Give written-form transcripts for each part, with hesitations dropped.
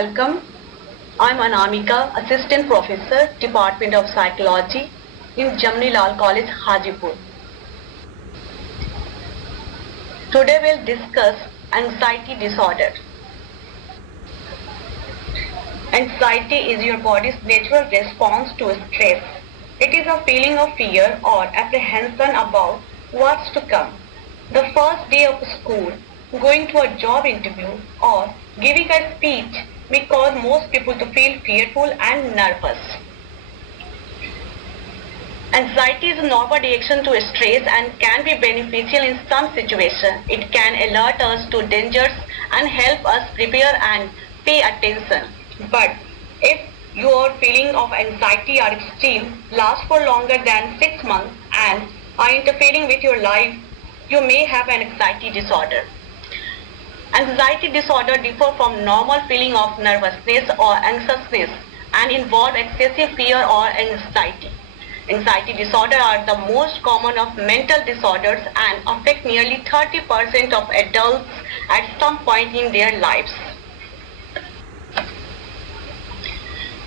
welcome. I'm Anamika, Assistant Professor, Department of Psychology in Jamni Lal College, Hajipur. Today we'll discuss anxiety disorder. Anxiety is your body's natural response to stress. It is a feeling of fear or apprehension about what's to come. The first day of school, going to a job interview, or giving a speech may cause most people to feel fearful and nervous. Anxiety is a normal reaction to stress and can be beneficial in some situations. It can alert us to dangers and help us prepare and pay attention. But if your feeling of anxiety are extreme, last for longer than 6 months and are interfering with your life, you may have an anxiety disorder. Anxiety disorder differ from normal feeling of nervousness or anxiousness and involve excessive fear or anxiety. Anxiety disorder are the most common of mental disorders and affect nearly 30% of adults at some point in their lives.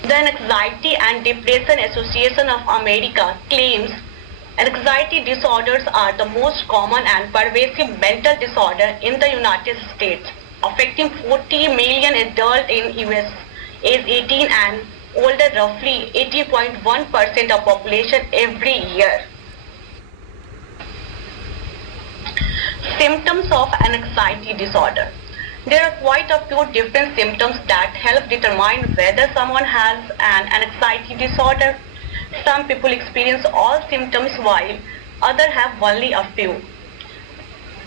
The Anxiety and Depression Association of America claims anxiety disorders are the most common and pervasive mental disorder in the United States, affecting 40 million adults in US age 18 and older, roughly 80.1% of population every year. Symptoms of an anxiety disorder. There are quite a few different symptoms that help determine whether someone has an anxiety disorder. Some people experience all symptoms while others have only a few.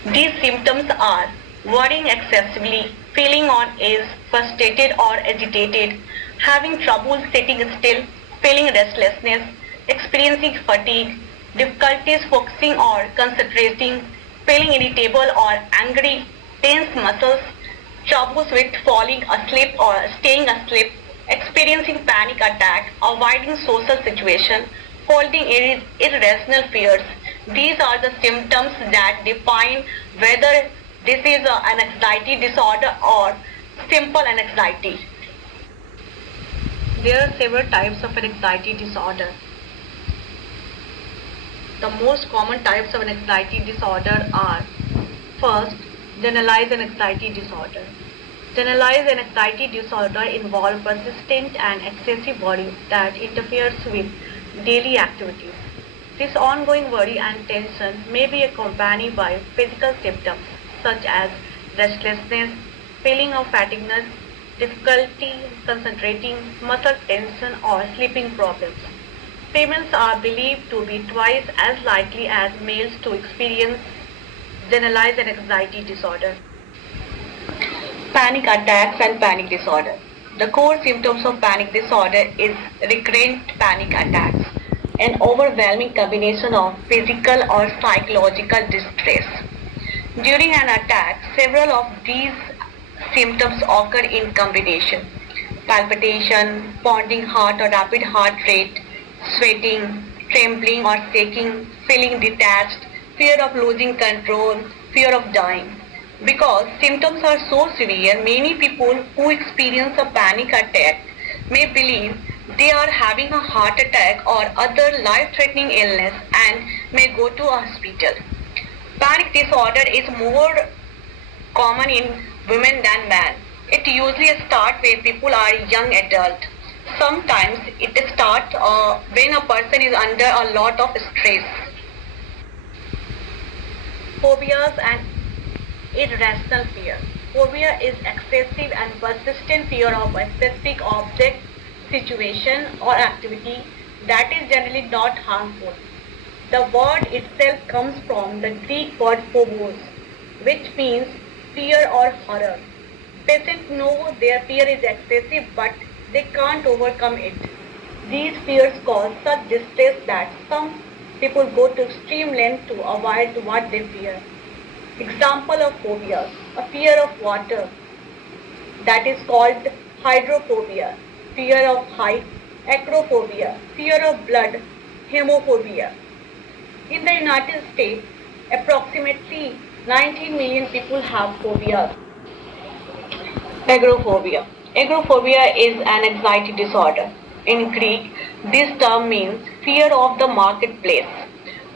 These symptoms are worrying excessively, feeling on edge, frustrated or agitated, having trouble sitting still, feeling restlessness, experiencing fatigue, difficulties focusing or concentrating, feeling irritable or angry, tense muscles, troubles with falling asleep or staying asleep, experiencing panic attack, avoiding social situation, holding irrational fears. These are the symptoms that define whether this is an anxiety disorder or simple anxiety. There are several types of an anxiety disorder. The most common types of an anxiety disorder are: first, generalized anxiety disorder. Generalized anxiety disorder involves persistent and excessive worry that interferes with daily activities. This ongoing worry and tension may be accompanied by physical symptoms such as restlessness, feeling of fatigueness, difficulty concentrating, muscle tension, or sleeping problems. Females are believed to be twice as likely as males to experience generalized anxiety disorder. Panic attacks and panic disorder. The core symptoms of panic disorder is recurrent panic attacks, an overwhelming combination of physical or psychological distress. During an attack, several of these symptoms occur in combination: palpitation, pounding heart or rapid heart rate, sweating, trembling or shaking, feeling detached, fear of losing control, fear of dying. Because symptoms are so severe, many people who experience a panic attack may believe they are having a heart attack or other life-threatening illness and may go to a hospital. Panic disorder is more common in women than men. It usually starts when people are young adults. Sometimes it starts when a person is under a lot of stress. Phobias and irrational fear. Phobia is excessive and persistent fear of a specific object, situation, or activity that is generally not harmful. The word itself comes from the Greek word phobos, which means fear or horror. Patients know their fear is excessive, but they can't overcome it. These fears cause such distress that some people go to extreme lengths to avoid what they fear. Example of phobias: a fear of water, that is called hydrophobia; fear of height, acrophobia; fear of blood, hemophobia. In the United States, approximately 19 million people have phobias. Agoraphobia. Agoraphobia is an anxiety disorder. In Greek, this term means fear of the marketplace.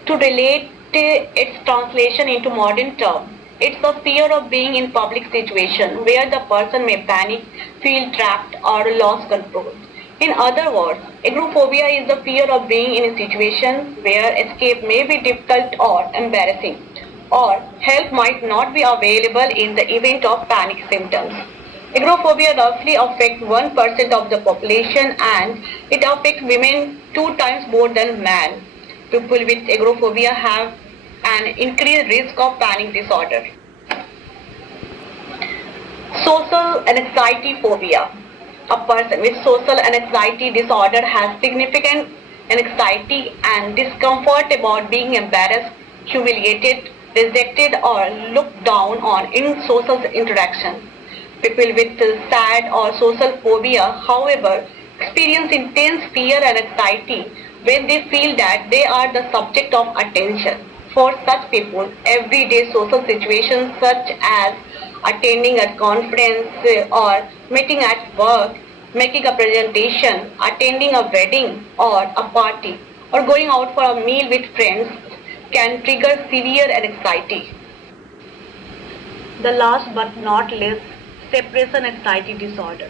To relate its translation into modern terms, it's a fear of being in public situation where the person may panic, feel trapped or lose control. In other words, agoraphobia is the fear of being in a situation where escape may be difficult or embarrassing, or help might not be available in the event of panic symptoms. Agoraphobia roughly affects 1% of the population and it affects women 2 times more than men. People with agoraphobia have an increased risk of panic disorder. Social anxiety phobia. A person with social anxiety disorder has significant anxiety and discomfort about being embarrassed, humiliated, rejected, or looked down on in social interaction. People with sad or social phobia, however, experience intense fear and anxiety when they feel that they are the subject of attention. For such people, everyday social situations such as attending a conference or meeting at work, making a presentation, attending a wedding or a party, or going out for a meal with friends can trigger severe anxiety. The last but not least, separation anxiety disorder.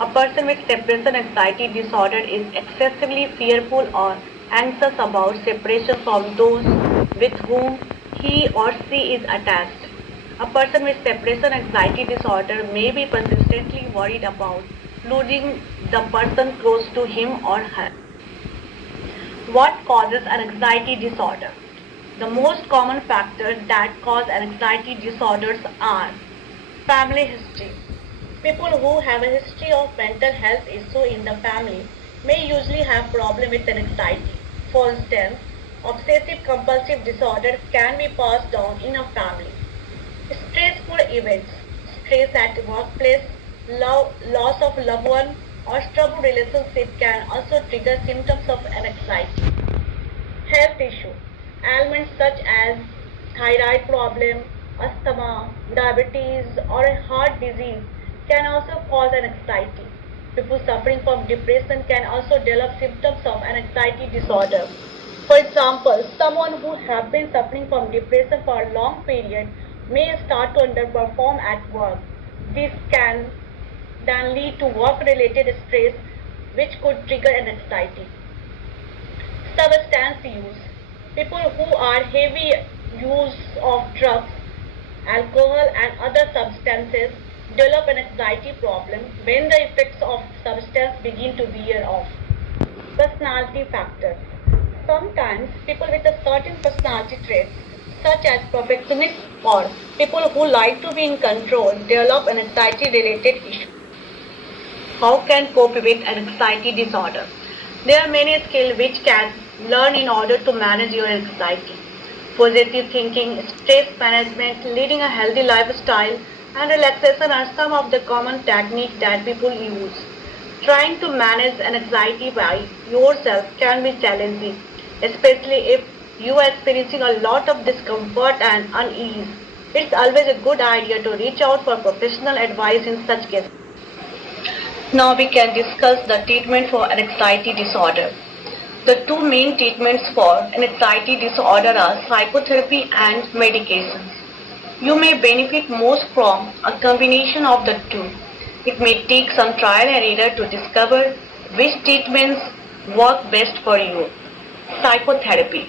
A person with separation anxiety disorder is excessively fearful or anxious about separation from those with whom he or she is attached. A person with separation anxiety disorder may be persistently worried about losing the person close to him or her. What causes an anxiety disorder? The most common factors that cause anxiety disorders are family history. People who have a history of mental health issue in the family may usually have problem with anxiety. For instance, obsessive compulsive disorder can be passed down in a family. Stressful events, stress at workplace, loss of loved one, or troubled relationship can also trigger symptoms of anxiety. Health issue, ailments such as thyroid problem, asthma, diabetes, or a heart disease can also cause an anxiety. People suffering from depression can also develop symptoms of an anxiety disorder. For example, someone who have been suffering from depression for a long period may start to underperform at work. This can then lead to work-related stress which could trigger an anxiety. Substance use. People who are heavy use of drugs, alcohol and other substances develop an anxiety problem when the effects of substance begin to wear off. Personality factors. Sometimes people with a certain personality traits such as perfectionists or people who like to be in control develop an anxiety related issue. How can cope with an anxiety disorder? There are many skills which can learn in order to manage your anxiety. Positive thinking, stress management, leading a healthy lifestyle, and relaxation are some of the common techniques that people use. Trying to manage an anxiety by yourself can be challenging, especially if you are experiencing a lot of discomfort and unease. It's always a good idea to reach out for professional advice in such cases. Now we can discuss the treatment for anxiety disorder. The two main treatments for anxiety disorder are psychotherapy and medications. You may benefit most from a combination of the two. It may take some trial and error to discover which treatments work best for you. Psychotherapy.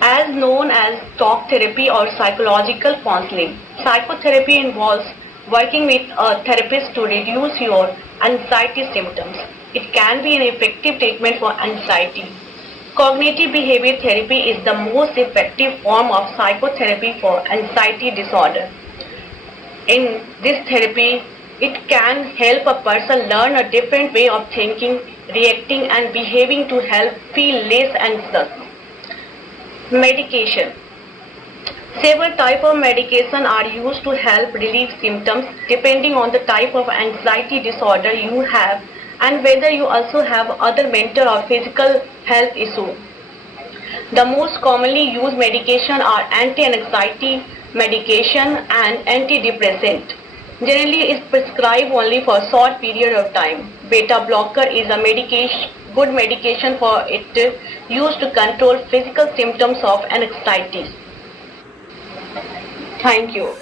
As known as talk therapy or psychological counseling, psychotherapy involves working with a therapist to reduce your anxiety symptoms. It can be an effective treatment for anxiety. Cognitive behavior therapy is the most effective form of psychotherapy for anxiety disorder. In this therapy, it can help a person learn a different way of thinking, reacting and behaving to help feel less anxious. Medication. Several types of medication are used to help relieve symptoms depending on the type of anxiety disorder you have and whether you also have other mental or physical health issues. The most commonly used medication are anti-anxiety medication and antidepressant. Generally is prescribed only for a short period of time. Beta blocker is a good medication for it used to control physical symptoms of anxiety. Thank you.